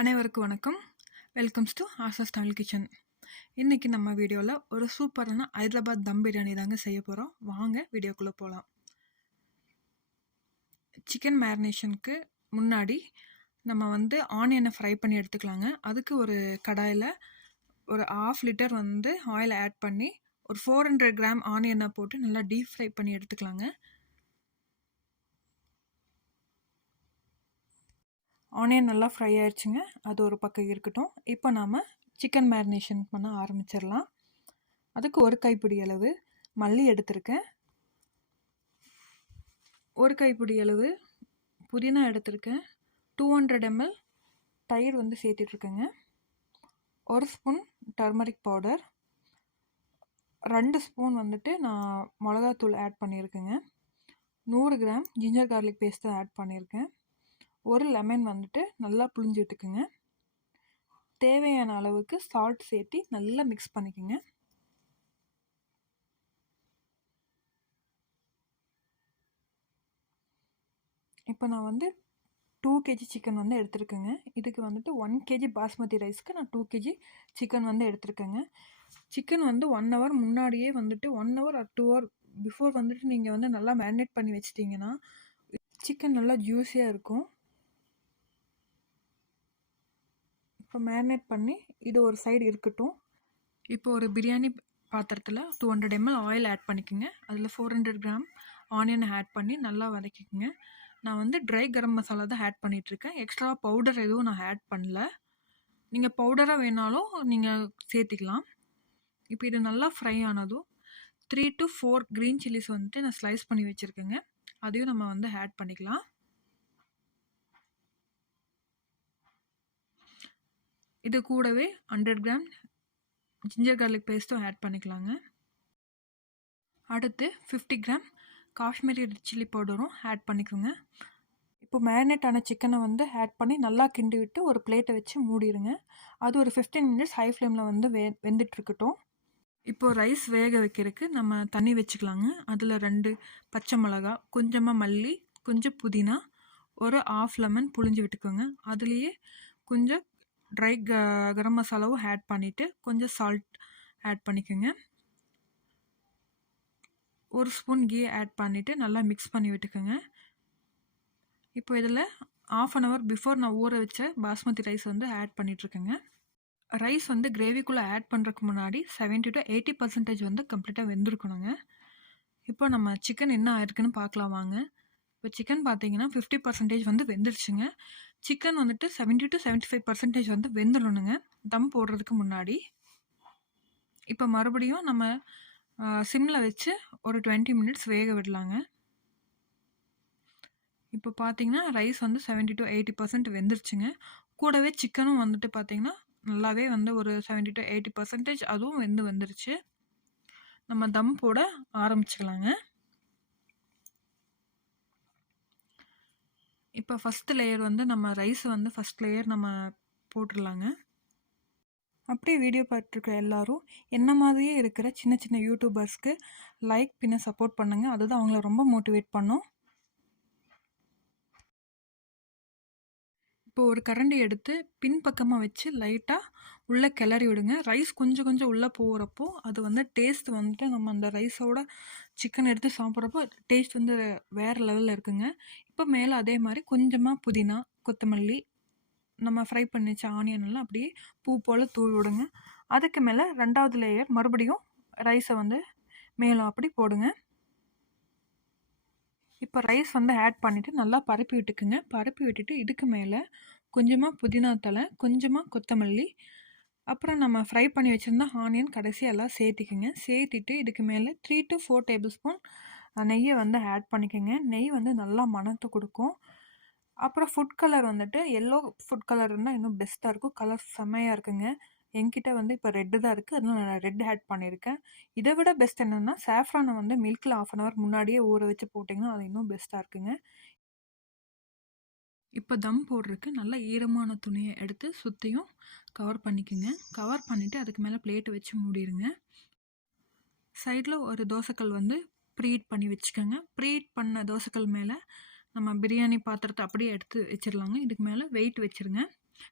அனைவருக்கும் வணக்கம். Welcomes to Asha's Tamil kitchen. இன்றைக்கி நம்ம வீடியோவில் ஒரு சூப்பரான ஹைதராபாத் தம் பிரியாணி தாங்க செய்ய போகிறோம். வாங்க வீடியோக்குள்ளே போகலாம். சிக்கன் மேரினேஷனுக்கு முன்னாடி நம்ம ஆனியனை ஃப்ரை பண்ணி எடுத்துக்கலாங்க. அதுக்கு ஒரு கடாயில் ஒரு 1/2 லிட்டர் ஆயில் ஆட் பண்ணி ஒரு 400 கிராம் ஆனியனை போட்டு நல்லா டீப் ஃப்ரை பண்ணி எடுத்துக்கலாங்க. ஆனியன் நல்லா ஃப்ரை ஆயிடுச்சுங்க. அது ஒரு பக்கம் இருக்கட்டும். இப்போ நாம் சிக்கன் மேரினேஷன் பண்ண ஆரம்பிச்சிடலாம். அதுக்கு ஒரு கைப்பிடி அளவு மல்லி எடுத்திருக்கேன், ஒரு கைப்பிடி அளவு புதினா எடுத்திருக்கேன், 200 ml தயிர் சேர்த்துட்ருக்கேங்க, 1 ஸ்பூன் டர்மரிக் பவுடர், 2 ஸ்பூன் நான் மிளகாத்தூள் ஆட் பண்ணியிருக்கேங்க, 100 gram ginger garlic paste add பண்ணியிருக்கேன், ஒரு லெமன் நல்லா புழிஞ்சு விட்டுக்குங்க, தேவையான அளவுக்கு சால்ட் சேர்த்து நல்லா மிக்ஸ் பண்ணிக்கோங்க. இப்போ நான் 2 kg சிக்கன் எடுத்துருக்கேங்க. இதுக்கு 1 kg பாஸ்மதி ரைஸ்க்கு நான் 2 kg சிக்கன் எடுத்துருக்கேங்க. சிக்கன் 1 hour முன்னாடியே 1 hour or 2 hour பிஃபோர் நீங்கள் நல்லா மேரினேட் பண்ணி வச்சிட்டிங்கன்னா சிக்கன் நல்லா ஜூஸியாக இருக்கும். இப்போ மேரினேட் பண்ணி இது ஒரு சைடு இருக்கட்டும். இப்போ ஒரு பிரியாணி பாத்திரத்தில் 200 ml ஆயில் ஆட் பண்ணிக்கோங்க. அதில் 400 கிராம் ஆனியனை ஆட் பண்ணி நல்லா வதக்கிக்கோங்க. நான் ட்ரை கரம் மசாலா தான் ஆட் பண்ணிகிட்ருக்கேன். எக்ஸ்ட்ரா பவுடர் எதுவும் நான் ஆட் பண்ணல. நீங்கள் பவுடராக வேணாலும் நீங்கள் சேர்த்திக்கலாம். இப்போ இது நல்லா ஃப்ரை ஆனதும் 3 to 4 க்ரீன் சில்லிஸ் நான் ஸ்லைஸ் பண்ணி வச்சுருக்கேங்க. அதையும் நம்ம ஆட் பண்ணிக்கலாம். இது கூடவே 100 கிராம் ஜிஞ்சர் கார்லிக் பேஸ்ட்டும் ஆட் பண்ணிக்கலாங்க. அடுத்து 50 கிராம் காஷ்மீரி ரெட் சில்லி பவுடரும் ஆட் பண்ணிக்கோங்க. இப்போ மேரினேட் ஆன சிக்கனை ஆட் பண்ணி நல்லா கிண்டி விட்டு ஒரு பிளேட்டை வச்சு மூடிடுங்க. அது ஒரு 15 minutes ஹை ஃப்ளேமில் வெந்துட்டுருக்கட்டும். இப்போது ரைஸ் வேக வைக்கிறதுக்கு நம்ம தண்ணி வச்சுக்கலாங்க. அதில் 2 பச்சை மிளகா, கொஞ்சமாக மல்லி, கொஞ்சம் புதினா, ஒரு 1/2 லெமன் புழிஞ்சு விட்டுக்கோங்க. அதுலேயே கொஞ்சம் ட்ரை கரம் மசாலாவும் ஆட் பண்ணிவிட்டு கொஞ்சம் சால்ட் ஆட் பண்ணிக்கோங்க. 1 ஸ்பூன் கீ ஆட் பண்ணிவிட்டு நல்லா மிக்ஸ் பண்ணி விட்டுக்கோங்க. இப்போ இதில் 1/2 hour பிஃபோர் நான் ஊற வச்ச பாஸ்மதி ரைஸ் ஆட் பண்ணிகிட்ருக்கேங்க. ரைஸ் கிரேவிக்குள்ளே ஆட் பண்ணுறதுக்கு முன்னாடி 70 to 80% கம்ப்ளீட்டாக வெந்திருக்கணுங்க. இப்போ நம்ம சிக்கன் என்ன ஆயிருக்குன்னு பார்க்கலாம் வாங்க. இப்போ சிக்கன் பார்த்தீங்கன்னா 50% வெந்துருச்சுங்க. சிக்கன் 70 to 75% வெந்துடணுங்க தம் போடுறதுக்கு முன்னாடி. இப்போ மறுபடியும் நம்ம சிம்மில் வச்சு ஒரு 20 minutes வேக விடலாங்க. இப்போ பார்த்தீங்கன்னா ரைஸ் 70 to 80% வெந்துருச்சுங்க. கூடவே சிக்கனும் பார்த்தீங்கன்னா நல்லாவே ஒரு 70 to 80% அதுவும் வந்துருச்சு. நம்ம தம் போட ஆரம்பிச்சுக்கலாங்க. இப்போ ஃபஸ்ட்டு லேயர் நம்ம ரைஸ் ஃபஸ்ட் லேயர் நம்ம போட்டுடலாங்க. அப்படியே வீடியோ பார்த்துருக்க எல்லோரும் என்ன மாதிரியே இருக்கிற சின்ன சின்ன யூடியூபர்ஸ்க்கு லைக் பின்ன சப்போர்ட் பண்ணுங்கள். அதுதான் அவங்கள ரொம்ப மோட்டிவேட் பண்ணும். இப்போ ஒரு கரண்டி எடுத்து பின்பக்கமாக வச்சு லைட்டாக உள்ளே கிளறி விடுங்க. ரைஸ் கொஞ்சம் கொஞ்சம் உள்ளே போகிறப்போ அது டேஸ்ட் நம்ம அந்த ரைஸோட சிக்கன் எடுத்து சாப்பிட்றப்போ டேஸ்ட் வேறு லெவலில் இருக்குங்க. இப்போ மேலே அதே மாதிரி கொஞ்சமாக புதினா, கொத்தமல்லி, நம்ம ஃப்ரை பண்ணி வச்ச ஆனியன் எல்லாம் அப்படியே பூ போல் தூவி விடுங்க. அதுக்கு மேலே 2வது லேயர் மறுபடியும் ரைஸை மேலே அப்படி போடுங்க. இப்போ ரைஸ் ஆட் பண்ணிவிட்டு நல்லா பரப்பி விட்டுக்குங்க. பரப்பி விட்டுட்டு இதுக்கு மேலே கொஞ்சமாக புதினா தழை, கொஞ்சமாக கொத்தமல்லி, அப்புறம் நம்ம ஃப்ரை பண்ணி வச்சுருந்தா ஆனியன் கடைசியாக எல்லாம் சேர்த்திக்குங்க. சேர்த்திட்டு இதுக்கு மேலே 3 to 4 tablespoon நெய்யை ஆட் பண்ணிக்கோங்க. நெய் நல்லா மணத்தை கொடுக்கும். அப்புறம் food colour yellow food colour இருந்தால் இன்னும் பெஸ்ட்டாக இருக்கும். கலர் செம்மையாக இருக்குங்க. என்கிட்ட இப்போ ரெட்டு தான் இருக்குது, அதனால் நான் ரெட் ஆட் பண்ணியிருக்கேன். இதை விட பெஸ்ட் என்னென்னா சாஃப்ரானை மில்கில் 1/2 hour முன்னாடியே ஊற வச்சு போட்டிங்கன்னா அது இன்னும் பெஸ்ட்டாக இருக்குங்க. இப்போ தம் போடுறதுக்கு நல்லா ஈரமான துணியை எடுத்து சுற்றியும் கவர் பண்ணிக்கோங்க. கவர் பண்ணிவிட்டு அதுக்கு மேலே பிளேட்டு வச்சு மூடிடுங்க. சைடில் ஒரு தோசைக்கல் ப்ரீஹீட் பண்ணி வச்சுக்கோங்க. ப்ரீஹீட் பண்ண தோசைக்கல் மேலே நம்ம பிரியாணி பாத்திரத்தை அப்படியே எடுத்து வச்சிடலாங்க. இதுக்கு மேலே வெயிட் வச்சுருங்க.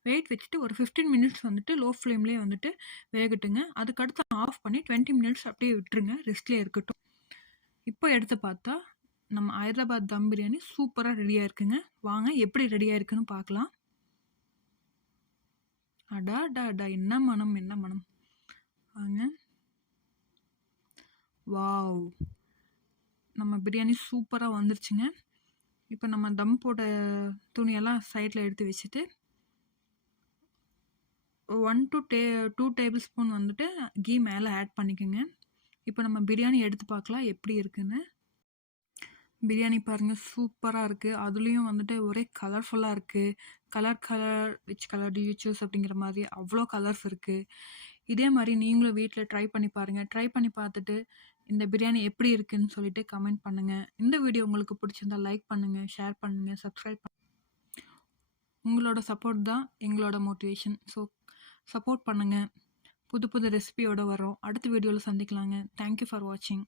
வெயிட் வச்சுட்டு ஒரு 15 மினிட்ஸ் வந்துட்டு லோ ஃப்ளேம்லேயே வந்துட்டு வேகட்டுங்க. அதுக்கடுத்து ஆஃப் பண்ணி 20 மினிட்ஸ் அப்படியே விட்டுருங்க. ரெஸ்ட்லேயே இருக்கட்டும். இப்போ எடுத்து பார்த்தா நம்ம ஹைதராபாத் தம் பிரியாணி சூப்பராக ரெடியாக இருக்குங்க. வாங்க எப்படி ரெடியாக இருக்குன்னு பார்க்கலாம். அடா டா டா என்ன மனம் என்ன மனம் வாங்க. வாவ், நம்ம பிரியாணி சூப்பராக வந்துருச்சுங்க. இப்போ நம்ம தம் போட்ட துணியெல்லாம் சைடில் எடுத்து வச்சுட்டு 1 to 2 டேபிள் ஸ்பூன் வந்துட்டு கீ மேலே ஆட் பண்ணிக்கோங்க. இப்போ நம்ம பிரியாணி எடுத்து பார்க்கலாம் எப்படி இருக்குன்னு. பிரியாணி பாருங்கள் சூப்பராக இருக்குது. அதுலேயும் வந்துட்டு ஒரே கலர்ஃபுல்லாக இருக்குது. Colour which colour to you choose அப்படிங்கிற மாதிரி அவ்வளோ கலர்ஸ் இருக்குது. இதே மாதிரி நீங்களும் வீட்டில் ட்ரை பண்ணி பாருங்கள். ட்ரை பண்ணி பார்த்துட்டு இந்த பிரியாணி எப்படி இருக்குன்னு சொல்லிட்டு கமெண்ட் பண்ணுங்கள். இந்த வீடியோ உங்களுக்கு பிடிச்சிருந்தா லைக் பண்ணுங்கள், ஷேர் பண்ணுங்கள், சப்ஸ்கிரைப் பண்ணுங்கள். உங்களோட சப்போர்ட் தான் எங்களோட மோட்டிவேஷன். ஸோ சப்போர்ட் பண்ணுங்கள். புது புது ரெசிபியோடு வரோம். அடுத்த வீடியோவில் சந்திக்கலாங்க. தேங்க்யூ ஃபார் வாட்சிங்.